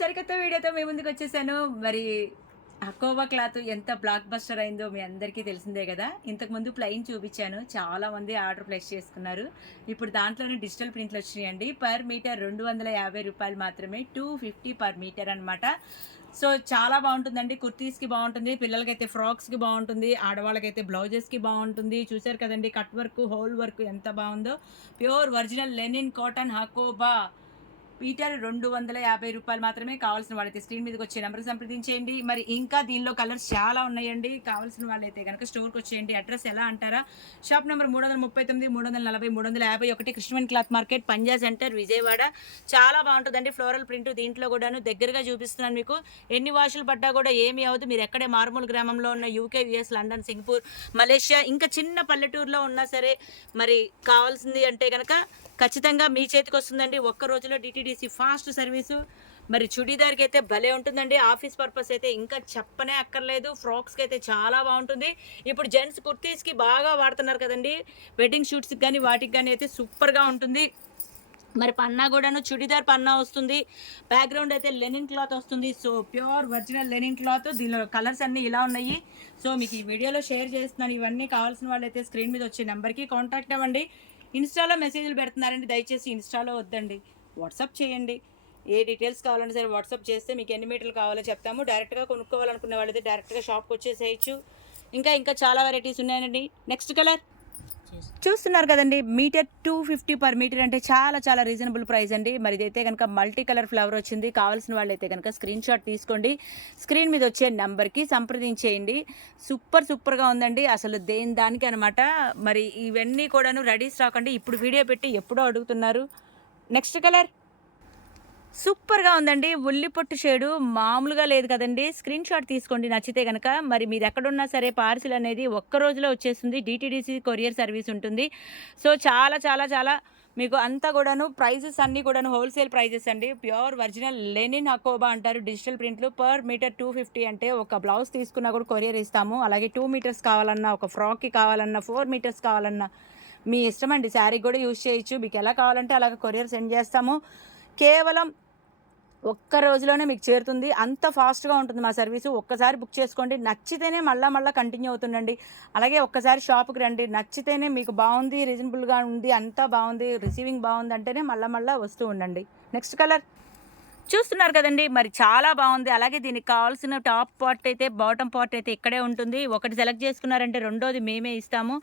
సరికొత్త వీడియోతో మీ ముందుకు వచ్చేసాను. మరి అకోబా క్లాత్ ఎంత బ్లాక్ బస్టర్ అయిందో మీ అందరికీ తెలిసిందే కదా. ఇంతకుముందు ప్లెయిన్ చూపించాను, చాలామంది ఆర్డర్ ప్లేస్ చేసుకున్నారు. ఇప్పుడు దాంట్లోనే డిజిటల్ ప్రింట్లు వచ్చినాయండి. పర్ మీటర్ రూ. 250 మాత్రమే, 250 పర్ మీటర్ అనమాట. సో చాలా బాగుంటుందండి. కుర్తీస్కి బాగుంటుంది, పిల్లలకైతే ఫ్రాక్స్కి బాగుంటుంది, ఆడవాళ్ళకైతే బ్లౌజెస్కి బాగుంటుంది. చూసారు కదండి, కట్ వర్క్, హోల్ వర్క్ ఎంత బాగుందో. ప్యూర్ ఒరిజినల్ లెనిన్ కాటన్ హకోబా మీటర్ రూ. 250 మాత్రమే. కావాల్సిన వాళ్ళైతే స్క్రీన్ మీదకి వచ్చే నెంబర్కి సంప్రదించేయండి. మరి ఇంకా దీనిలో కలర్స్ చాలా ఉన్నాయండి. కావాల్సిన వాళ్ళైతే కనుక స్టోర్కి వచ్చేయండి. అడ్రస్ ఎలా అంటారా, shop number 339, 340, 351 Krishnaveni cloth market, Panja centre, Vijayawada. చాలా బాగుంటుందండి ఫ్లోరల్ ప్రింట్. దీంట్లో కూడాను దగ్గరగా చూపిస్తున్నాను మీకు. ఎన్ని వాషులు పడ్డా కూడా ఏమీ అవ్వదు. మీరు ఎక్కడే మారుమూల గ్రామంలో ఉన్న UK, US, London, Singapore, Malaysia, ఇంకా చిన్న పల్లెటూరులో ఉన్నా సరే మరి కావాల్సింది అంటే కనుక ఖచ్చితంగా మీ చేతికి వస్తుందండి. ఒక్క రోజులో డిటీడీసీ ఫాస్ట్ సర్వీసు. మరి చుడీదార్కి అయితే భలే ఉంటుందండి. ఆఫీస్ పర్పస్ అయితే ఇంకా చెప్పనే అక్కర్లేదు. ఫ్రాక్స్కి అయితే చాలా బాగుంటుంది. ఇప్పుడు జెంట్స్ కుర్తీస్కి బాగా వాడుతున్నారు కదండి, వెడ్డింగ్ షూట్స్కి కానీ వాటికి కానీ అయితే సూపర్గా ఉంటుంది. మరి పన్నా కూడాను చుడీదార్ పన్నా వస్తుంది. బ్యాక్గ్రౌండ్ అయితే లెనిన్ క్లాత్ వస్తుంది. So pure original linen cloth. దీనిలో కలర్స్ అన్నీ ఇలా ఉన్నాయి. సో మీకు ఈ వీడియోలో షేర్ చేస్తున్నాను. ఇవన్నీ కావాల్సిన వాళ్ళైతే స్క్రీన్ మీద వచ్చే నెంబర్కి కాంటాక్ట్ అవ్వండి. ఇన్స్టాలో మెసేజ్లు పెడుతున్నారండి, దయచేసి ఇన్స్టాలో వద్దండి, వాట్సాప్ చేయండి. ఏ డీటెయిల్స్ కావాలంటే సరే వాట్సాప్ చేస్తే మీకు ఎన్ని మీటర్లు కావాలో చెప్తాము. డైరెక్ట్గా కొనుక్కోవాలనుకునే వాళ్ళైతే డైరెక్ట్గా షాప్కి వచ్చేసేయచ్చు. ఇంకా చాలా వెరైటీస్ ఉన్నాయండి. నెక్స్ట్ కలర్ చూస్తున్నారు కదండి, మీటర్ 250 పర్ మీటర్ అంటే చాలా రీజనబుల్ ప్రైస్ అండి. మరి ఇదైతే కనుక మల్టీ కలర్ ఫ్లవర్ వచ్చింది. కావాల్సిన వాళ్ళైతే కనుక స్క్రీన్ షాట్ తీసుకోండి, స్క్రీన్ మీద వచ్చే నెంబర్కి సంప్రదించేయండి. సూపర్గా ఉందండి అసలు దానికి అనమాట. మరి ఇవన్నీ కూడాను రెడీ స్టాక్ అండి. ఇప్పుడు వీడియో పెట్టి ఎప్పుడో అడుగుతున్నారు. నెక్స్ట్ కలర్ సూపర్గా ఉందండి. ఉల్లి పొట్టు షేడు మామూలుగా లేదు కదండి. స్క్రీన్ షాట్ తీసుకోండి నచ్చితే కనుక. మరి మీరు ఎక్కడున్నా సరే పార్సిల్ అనేది ఒక్క రోజులో వచ్చేస్తుంది. డిటీడీసీ కొరియర్ సర్వీస్ ఉంటుంది. సో చాలా మీకు అంతా కూడాను ప్రైజెస్ అన్నీ కూడాను హోల్సేల్ ప్రైజెస్ అండి. ప్యూర్ ఒరిజినల్ లెనిన్ అకోబా అంటారు. డిజిటల్ ప్రింట్లు. పర్ మీటర్ 250 అంటే ఒక బ్లౌజ్ తీసుకున్నా కూడా కొరియర్ ఇస్తాము. అలాగే 2 మీటర్స్ కావాలన్నా, ఒక ఫ్రాక్కి కావాలన్నా, 4 మీటర్స్ కావాలన్నా మీ ఇష్టం అండి. శారీ కూడా యూజ్ చేయొచ్చు. మీకు ఎలా కావాలంటే అలాగ కొరియర్ సెండ్ చేస్తాము. కేవలం ఒక్క రోజులోనే మీకు చేరుతుంది. అంత ఫాస్ట్గా ఉంటుంది మా సర్వీసు. ఒక్కసారి బుక్ చేసుకోండి, నచ్చితేనే మళ్ళీ కంటిన్యూ అవుతుండండి. అలాగే ఒక్కసారి షాప్కి రండి, నచ్చితేనే మీకు బాగుంది, రీజనబుల్గా ఉంది, అంతా బాగుంది, రిసీవింగ్ బాగుంది అంటేనే మళ్ళీ వస్తూ ఉండండి. నెక్స్ట్ కలర్ చూస్తున్నారు కదండి, మరి చాలా బాగుంది. అలాగే దీనికి కావాల్సిన టాప్ పార్ట్ అయితే, బాటమ్ పార్ట్ అయితే ఇక్కడే ఉంటుంది. ఒకటి సెలెక్ట్ చేసుకున్నారంటే రెండోది మేమే ఇస్తాము.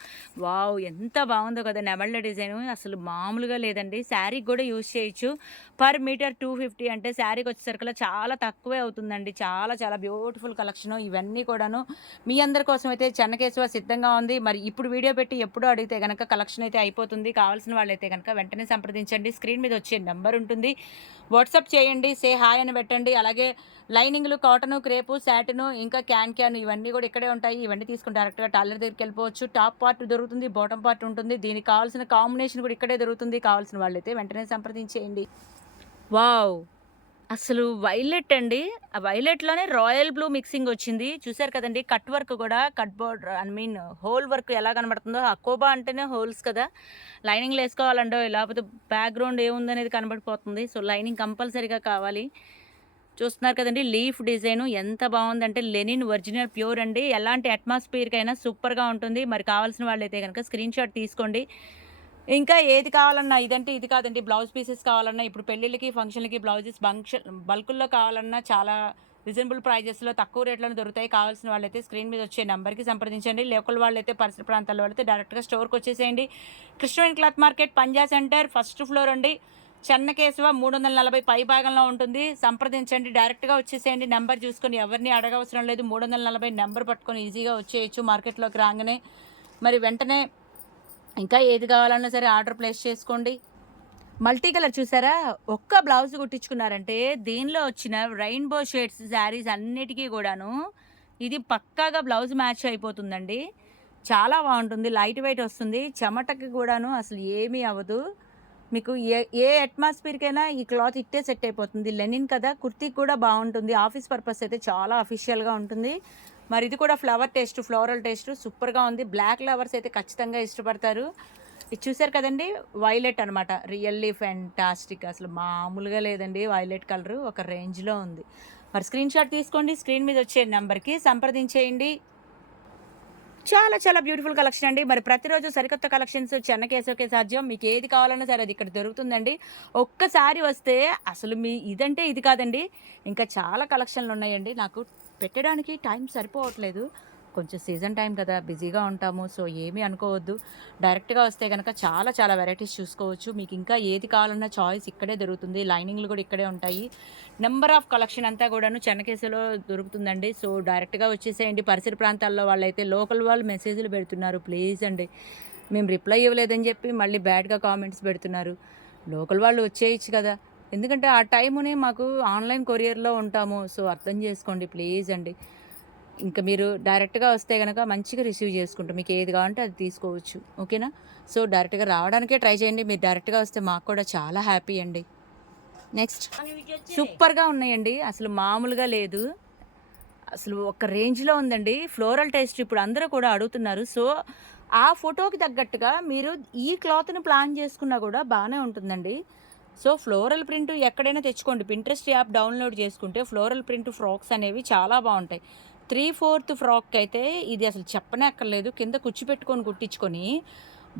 వావ్, ఎంత బాగుందో కదా నెమళ్ళ డిజైన్, అసలు మామూలుగా లేదండి. శారీకి కూడా యూజ్ చేయొచ్చు. పర్ మీటర్ 250 అంటే శారీకి వచ్చేసరికి చాలా తక్కువే అవుతుందండి. చాలా బ్యూటిఫుల్ కలెక్షన్. ఇవన్నీ కూడాను మీ అందరి కోసం అయితే చెన్నకేశవ సిద్ధంగా ఉంది. మరి ఇప్పుడు వీడియో పెట్టి ఎప్పుడో అడిగితే కనుక కలెక్షన్ అయితే అయిపోతుంది. కావాల్సిన వాళ్ళైతే కనుక వెంటనే సంప్రదించండి. స్క్రీన్ మీద వచ్చే నెంబర్ ఉంటుంది, వాట్సాప్ చేయండి, సే హాయ్ అని పెట్టండి. అలాగే లైనింగ్లు, కాటను, క్రేపు, శాటిను, ఇంకా క్యాన్ ఇవన్నీ కూడా ఇక్కడే ఉంటాయి. ఇవన్నీ తీసుకుని డైరెక్ట్గా టైలర్ దగ్గరికి వెళ్ళిపోవచ్చు. టాప్ పార్ట్ దొరుకుతుంది, బాటమ్ పార్ట్ ఉంటుంది. దీనికి కావాల్సిన కాంబినేషన్ కూడా ఇక్కడే దొరుకుతుంది. కావాల్సిన వాళ్ళైతే వెంటనే సంప్రదించేయండి. వావ్, అసలు వైలెట్ అండి. ఆ వైలెట్లోనే రాయల్ బ్లూ మిక్సింగ్ వచ్చింది. చూసారు కదండి, కట్ వర్క్ కూడా, కట్ బోర్డ్ హోల్ వర్క్ ఎలా కనబడుతుందో. అకోబా అంటేనే హోల్స్ కదా. లైనింగ్లు వేసుకోవాలండో, లేకపోతే బ్యాక్గ్రౌండ్ ఏముందనేది కనబడిపోతుంది. సో లైనింగ్ కంపల్సరీగా కావాలి. చూస్తున్నారు కదండి, లీఫ్ డిజైన్ ఎంత బాగుందంటే లెనిన్ ఒరిజినల్ ప్యూర్ అండి. ఎలాంటి అట్మాస్ఫియర్కైనా సూపర్గా ఉంటుంది. మరి కావాల్సిన వాళ్ళైతే కనుక స్క్రీన్ షాట్ తీసుకోండి. ఇంకా ఏది కావాలన్నా, ఇదంటే ఇది కాదండి, బ్లౌజ్ పీసెస్ కావాలన్నా, ఇప్పుడు పెళ్ళిళ్ళకి, ఫంక్షన్లకి బ్లౌజెస్ బల్కుల్లో కావాలన్నా చాలా రీజనబుల్ ప్రైజెస్లో తక్కువ రేట్లను దొరుకుతాయి. కావాల్సిన వాళ్ళైతే స్క్రీన్ మీద వచ్చే నెంబర్కి సంప్రదించండి. లోకల్ వాళ్ళైతే పరిసర ప్రాంతాల వాళ్ళైతే డైరెక్ట్గా స్టోర్కి వచ్చేసేయండి. Krishnaveni cloth market, Panja centre, first floor అండి. చెన్నకేశవ 340 పై భాగంలో ఉంటుంది. సంప్రదించండి, డైరెక్ట్గా వచ్చేసేయండి. నెంబర్ చూసుకొని ఎవరిని అడగవసరం లేదు. 340 నెంబర్ పట్టుకొని ఈజీగా వచ్చేయచ్చు మార్కెట్లోకి రాగానే. మరి వెంటనే ఇంకా ఏది కావాలన్నా సరే ఆర్డర్ ప్లేస్ చేసుకోండి. మల్టీ కలర్ చూసారా, ఒక్క బ్లౌజ్ కుట్టించుకున్నారంటే దీనిలో వచ్చిన రెయిన్బో షేడ్స్ శారీస్ అన్నిటికీ కూడాను ఇది పక్కాగా బ్లౌజ్ మ్యాచ్ అయిపోతుందండి. చాలా బాగుంటుంది, లైట్ వెయిట్ వస్తుంది, చెమటకి కూడాను అసలు ఏమీ అవ్వదు. మీకు ఏ అట్మాస్ఫియర్కైనా ఈ క్లాత్ ఇట్టే సెట్ అయిపోతుంది. లెనిన్ కదా, కుర్తీకి కూడా బాగుంటుంది. ఆఫీస్ పర్పస్ అయితే చాలా అఫీషియల్గా ఉంటుంది. మరి ఇది కూడా ఫ్లవర్ టేస్ట్, ఫ్లోరల్ టేస్ట్ సూపర్గా ఉంది. బ్లాక్ లవర్స్ అయితే ఖచ్చితంగా ఇష్టపడతారు. ఇది చూసారు కదండి, వైలెట్ అనమాట. రియల్లీ ఫెంటాస్టిక్, అసలు మామూలుగా లేదండి. వైలెట్ కలర్ ఒక రేంజ్లో ఉంది. మరి స్క్రీన్ షాట్ తీసుకోండి, స్క్రీన్ మీద వచ్చే నెంబర్కి సంప్రదించేయండి. చాలా చాలా బ్యూటిఫుల్ కలెక్షన్ అండి. మరి ప్రతిరోజు సరికొత్త కలెక్షన్స్ చెన్నకేశవకే సాధ్యం. మీకు ఏది కావాలన్నా సరే అది ఇక్కడ దొరుకుతుందండి. ఒక్కసారి వస్తే అసలు ఇదంటే ఇది కాదండి. ఇంకా చాలా కలెక్షన్లు ఉన్నాయండి. నాకు పెట్టడానికి టైం సరిపోవట్లేదు. కొంచెం సీజన్ టైం కదా, బిజీగా ఉంటాము. సో ఏమీ అనుకోవద్దు. డైరెక్ట్గా వస్తే కనుక చాలా చాలా వెరైటీస్ చూసుకోవచ్చు. మీకు ఇంకా ఏది కావాలన్నా చాయిస్ ఇక్కడే దొరుకుతుంది. లైనింగ్లు కూడా ఇక్కడే ఉంటాయి. నెంబర్ ఆఫ్ కలెక్షన్ అంతా కూడాను చెన్నకేశవలో దొరుకుతుందండి. సో డైరెక్ట్గా వచ్చేసేయండి. పరిసర ప్రాంతాల్లో వాళ్ళైతే లోకల్ వాళ్ళు మెసేజ్లు పెడుతున్నారు. ప్లీజ్ అండి, మేము రిప్లై ఇవ్వలేదని చెప్పి మళ్ళీ బ్యాడ్గా కామెంట్స్ పెడుతున్నారు. లోకల్ వాళ్ళు వచ్చేయచ్చు కదా, ఎందుకంటే ఆ టైముని మాకు ఆన్లైన్ కొరియర్లో ఉంటాము. సో అర్థం చేసుకోండి ప్లీజ్ అండి. ఇంకా మీరు డైరెక్ట్గా వస్తే కనుక మంచిగా రిసీవ్ చేసుకుంటాం. మీకు ఏది కావాలంటే అది తీసుకోవచ్చు. ఓకేనా? సో డైరెక్ట్గా రావడానికే ట్రై చేయండి. మీరు డైరెక్ట్గా వస్తే మాకు కూడా చాలా హ్యాపీ అండి. నెక్స్ట్ సూపర్గా ఉన్నాయండి, అసలు మామూలుగా లేదు. అసలు ఒక రేంజ్లో ఉందండి. ఫ్లోరల్ టేస్ట్ ఇప్పుడు అందరూ కూడా అడుగుతున్నారు. సో ఆ ఫోటోకి తగ్గట్టుగా మీరు ఈ క్లాత్ని ప్లాన్ చేసుకున్నా కూడా బాగానే ఉంటుందండి. సో ఫ్లోరల్ ప్రింట్ ఎక్కడైనా తెచ్చుకోండి. పింట్రెస్ట్ యాప్ డౌన్లోడ్ చేసుకుంటే ఫ్లోరల్ ప్రింట్ ఫ్రాక్స్ అనేవి చాలా బాగుంటాయి. 3/4 ఫ్రాక్ అయితే ఇది అసలు చెప్పనే అక్కర్లేదు. కింద కుచ్చి పెట్టుకొని కుట్టించుకొని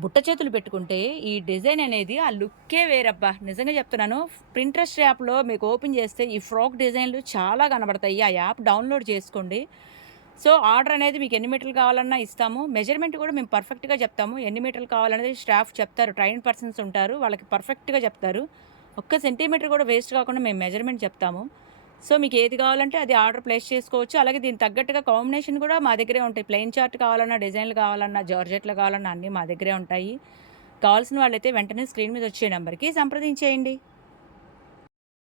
బుట్ట చేతులు పెట్టుకుంటే ఈ డిజైన్ అనేది ఆ లుక్కే వేరబ్బా. నిజంగా చెప్తున్నాను. పింట్రెస్ట్ యాప్లో మీకు ఓపెన్ చేస్తే ఈ ఫ్రాక్ డిజైన్లు చాలా కనబడతాయి. ఆ యాప్ డౌన్లోడ్ చేసుకోండి. సో ఆర్డర్ అనేది మీకు ఎన్ని మీటర్లు కావాలన్నా ఇస్తాము. మెజర్మెంట్ కూడా మేము పర్ఫెక్ట్గా చెప్తాము. ఎన్ని మీటర్లు కావాలనేది స్టాఫ్ చెప్తారు. ట్రైన్ పర్సన్స్ ఉంటారు, వాళ్ళకి పర్ఫెక్ట్గా చెప్తారు. ఒక్క సెంటీమీటర్ కూడా వేస్ట్ కాకుండా మేము మెజర్మెంట్ చెప్తాము. సో మీకు ఏది కావాలంటే అది ఆర్డర్ ప్లేస్ చేసుకోవచ్చు. అలాగే దీనికి తగ్గట్టుగా కాంబినేషన్ కూడా మా దగ్గరే ఉంటాయి. ప్లెయిన్ చార్ట్ కావాలన్నా, డిజైన్లు కావాలన్నా, జార్జెట్లు కావాలన్నా అన్నీ మా దగ్గరే ఉంటాయి. కావాల్సిన వాళ్ళైతే వెంటనే స్క్రీన్ మీద వచ్చే నెంబర్కి సంప్రదించేయండి.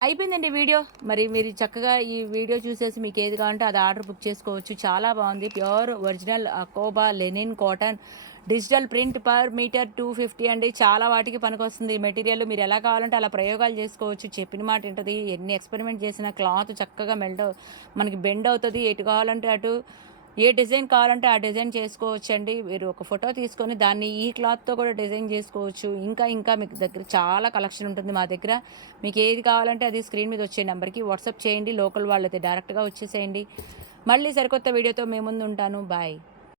అయిపోయిందండి వీడియో. మరి మీరు చక్కగా ఈ వీడియో చూసేసి మీకు ఏది కావాలంటే అది ఆర్డర్ బుక్ చేసుకోవచ్చు. చాలా బాగుంది. ప్యూర్ ఒరిజినల్ అకోబా linen cotton digital print per metre 250 అండి. చాలా వాటికి పనికొస్తుంది మెటీరియల్. మీరు ఎలా కావాలంటే అలా ప్రయోగాలు చేసుకోవచ్చు. చెప్పిన మాట ఉంటుంది. ఎన్ని ఎక్స్పెరిమెంట్ చేసినా క్లాత్ చక్కగా మనకి బెండ్ అవుతుంది. ఎటు కావాలంటే అటు, ఏ డిజైన్ కావాలంటే ఆ డిజైన్ చేసుకోవచ్చు అండి. మీరు ఒక ఫోటో తీసుకొని దాన్ని ఈ క్లాత్తో కూడా డిజైన్ చేసుకోవచ్చు. ఇంకా ఇంకా మీకు దగ్గర చాలా కలెక్షన్ ఉంటుంది మా దగ్గర. మీకు ఏది కావాలంటే అది స్క్రీన్ మీద వచ్చే నెంబర్కి వాట్సాప్ చేయండి. లోకల్ వాళ్ళైతే డైరెక్ట్గా వచ్చేసేయండి. మళ్ళీ సరికొత్త వీడియోతో మీ ముందు ఉంటాను. బాయ్.